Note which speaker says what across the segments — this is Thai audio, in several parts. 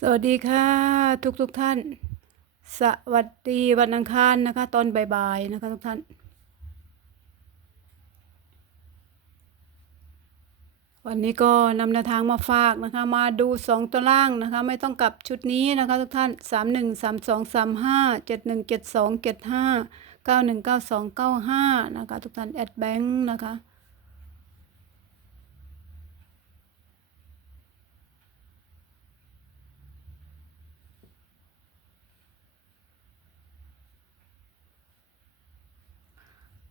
Speaker 1: สวัสดีค่ะทุกทุกท่าน สวัสดีวันอังคารนะคะ ตอนบ่ายๆนะคะทุกท่าน วันนี้ก็นำแนวทางมาฝากนะคะ มาดูสองตัวล่างนะคะ ไม่ต้องกลับชุดนี้นะคะ ทุกท่านสามหนึ่งสามสองสามห้าเจ็ดหนึ่งเจ็ดสองเจ็ดห้าเก้าหนึ่งเก้าสองเก้าห้านะคะ ทุกท่านแอดแบงค์นะคะ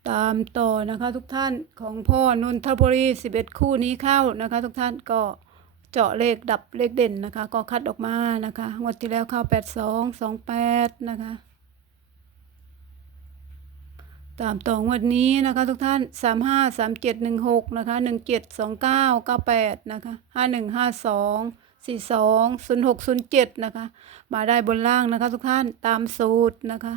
Speaker 1: ตามต่อนะคะทุกท่านของพ่อนนทบุรี 11 คู่นี้เข้านะคะ ทุกท่านก็เจาะเลขดับเลขเด่นนะคะ ก็คัดออกมานะคะงวดที่แล้วเข้า 82 28 นะคะ ตามต่องวดนี้นะคะ ทุกท่าน 35 37 16 นะคะ 17 29 98 นะคะ 51 52 42 06 07 นะคะ มาได้บนล่างนะคะ ทุกท่านตามสูตรนะคะ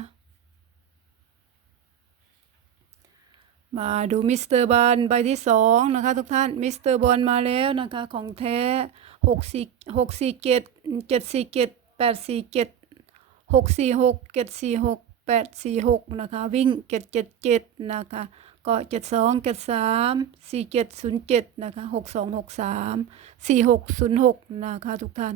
Speaker 1: มาดูมิสเตอร์บอลใบที่สองนะคะทุกท่านมิสเตอร์บอลมาแล้วนะคะของแท้หกสี่หกสี่เจ็ดเจ็ดสี่เจ็ดแปดสี่เจ็ดหกสี่หกเจ็ดสี่หกแปดสี่หกนะคะวิ่งเจ็ดเจ็ดเจ็ดนะคะก็เจ็ดสองเจ็ดสามสี่เจ็ดศูนย์เจ็ดนะคะหกสองหกสามสี่หกศูนย์หกนะคะทุกท่าน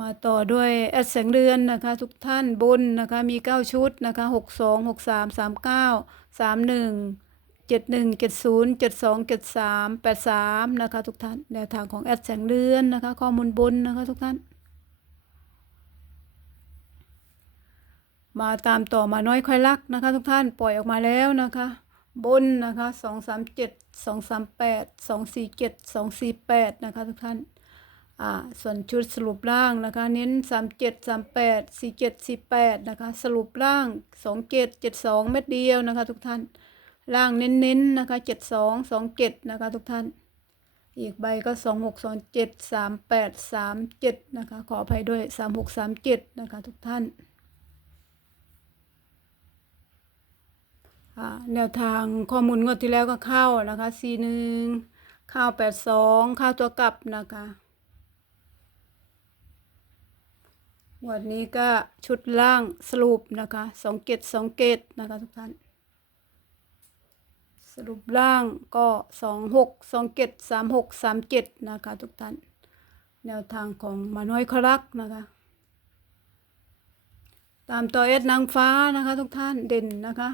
Speaker 1: มาต่อด้วยแอดแสงเดือนนะคะ ทุกท่านบนนะคะ มี 9 ชุดนะคะ 6 2 6 3 3 9 3 1 7 1 7 0 7 2 7 3 8 3 นะคะ ทุกท่านแนวทางของแอดแสงเดือนนะคะ ข้อมูลบนนะคะ ทุกท่าน มาตามต่อมาน้อยค่อยรักนะคะ ทุกท่านปล่อยออกมาแล้วนะคะบนนะคะ 2 3 7 2 3 8 2 4 7 2 4 8 นะคะ ทุกท่าน อ่าส่วนชุดสรุปล่างนะคะ เน้นสามเจ็ดสามแปดสี่เจ็ดสี่แปดนะคะ สรุปล่างสองเจ็ดเจ็ดสองเม็ดเดียวนะคะ ทุกท่านล่างเน้นๆนนะคะเจ็ดสองสองเจ็ดนะคะ ทุกท่าน อีกใบก็สองหกสองเจ็ดสามแปดสามเจ็ดนะคะ ขออภัยด้วยสามหกสามเจ็ดนะคะ ทุกท่านแนวทางข้อมูลงวดที่แล้วก็เข้านะคะสีหนึ่งเข้าแปดสองเข้าตัวกลับนะคะ วันนี้ก็ชุดล่างสรุปนะคะสองเกตสองเกตนะคะทุกท่าน สรุปล่างก็สองหกสองเกตสามหกสามเจ็ดนะคะทุกท่าน แนวทางของมาน้อยครักนะคะ ตามต่อเอสนางฟ้านะคะทุกท่านเด่นนะคะ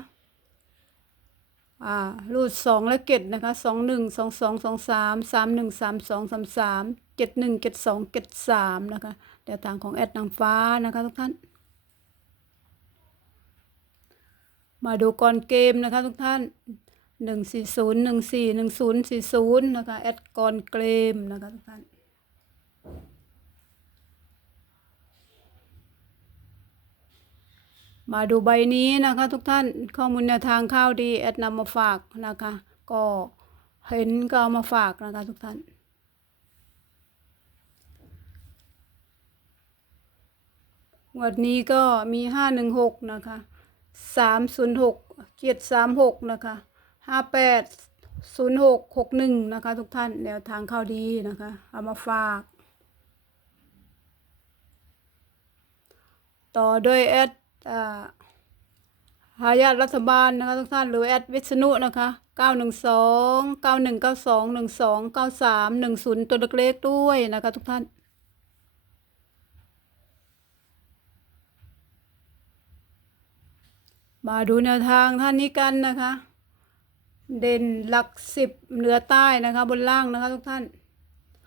Speaker 1: อ่ารูดสองและเกตนะคะสองหนึ่งสองสองสองสามสามหนึ่งสามสองสามสาม จ็ดหนึ่งเจ็ดสองเจ็ดสามนะคะแนวทางของแอดนางฟ้านะคะทุกท่าน มาดูก่อนเกมนะคะทุกท่านหนึ่งสี่ศูนย์หนึ่งสี่หนึ่งศูนย์สี่ศูนย์นะคะแอดก่อนเกมนะคะทุกท่านมาดูใบนี้นะคะทุกท่านข้อมูลแนวทางข้าวดีแอดนำมาฝากนะคะ ก็เห็นก็เอามาฝากนะคะทุกท่าน งวันนี้ก็มีห้าหนึ่งหกนะคะสามศูนย์หกเจ็ดสามหกนะคะห้าแปดศูนย์หกหกหนึ่งนะคะ ทุกท่านแนวทางเข้าดีนะคะ เอามาฝาก ต่อด้วยแอดหายาทรัฐบาลนะคะทุกท่านหรือแอดวิษณุนะคะเก้าหนึ่งสองเก้าหนึ่งเก้าสองหนึ่งสองเก้าสามหนึ่งศูนย์ตัวเล็กๆด้วยนะคะ ทุกท่าน มาดูแนวทางท่านนี้กันนะคะ เด่นหลักสิบเหนือใต้นะคะ บนล่างนะคะ ทุกท่าน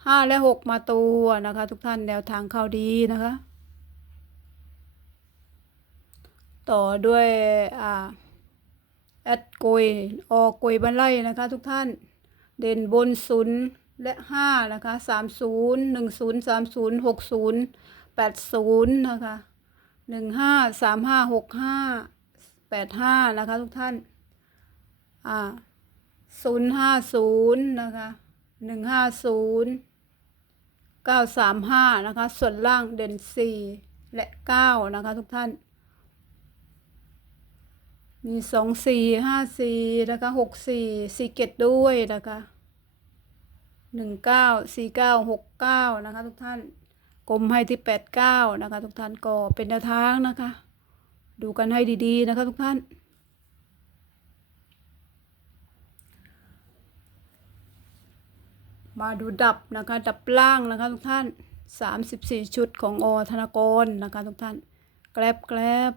Speaker 1: ห้าและหกมาตัวนะคะ ทุกท่านแนวทางเข้าดีนะคะ ต่อด้วยอ่าแอดกุยออกุยบันไลนะคะ ทุกท่าน เด่นบนศูนย์และห้านะคะสามศูนย์หนึ่งศูนย์สามศูนย์หกศูนย์แปดศูนย์นะคะหนึ่งห้าสามห้าหกห้า ดห้านะคะทุกท่าน อ่าศูนย์ห้าศูนย์นะคะหนึ่งห้าศูนย์เก้าสามห้านะคะ ส่วนล่างเด่นสี่และเก้านะคะทุกท่าน มีสองสี่ห้าสี่นะคะหกสี่สี่เจ็ดด้วยนะคะหนึ่งเก้าสี่เก้าหกเก้านะคะทุกท่านกลมให้ที่แปดเก้านะคะทุกท่านก็เป็นแนวทางนะคะ ดูกันให้ดีๆนะคะทุกท่านมาดูดับนะคะดับล่างนะคะทุกท่านสามสิบสี่ชุดของอธนกรนะคะทุกท่าน แกลบแกลบ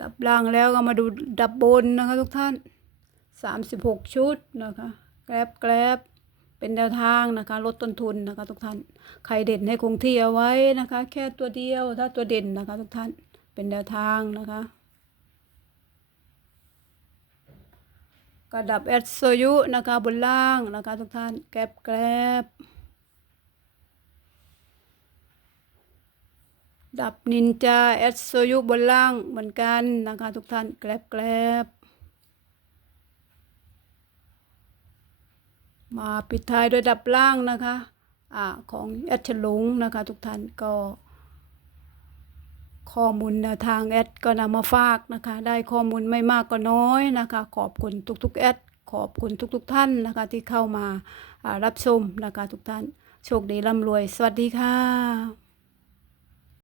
Speaker 1: ดับล่างแล้วก็มาดูดับบนนะคะทุกท่านสามสิบหกชุดนะคะ แกลบแกลบ เป็นแนวทางนะคะ ลดต้นทุนนะคะ ทุกท่าน ใครเด่นให้คงที่เอาไว้นะคะ แค่ตัวเดียวถ้าตัวเด่นนะคะ ทุกท่านเป็นแนวทางนะคะกระดับแอดโซยุนะคะบนล่างนะคะ ทุกท่านแกลบแกลบดับนินจาแอดโซยุบนล่างเหมือนกันนะคะ ทุกท่านแกลบแกลบ มาปิดท้ายด้วยดับล่างนะคะอ่าของแอดฉลุงนะคะ ทุกท่านก็ ข้อมูลแนวทางแอดก็นำมาฝากนะคะ ได้ข้อมูลไม่มากก็น้อยนะคะ ขอบคุณทุกๆแอดขอบคุณทุกๆท่านนะคะ ที่เข้ามาอ่ารับชมนะคะ ทุกท่านโชคดีร่ำรวย สวัสดีค่ะ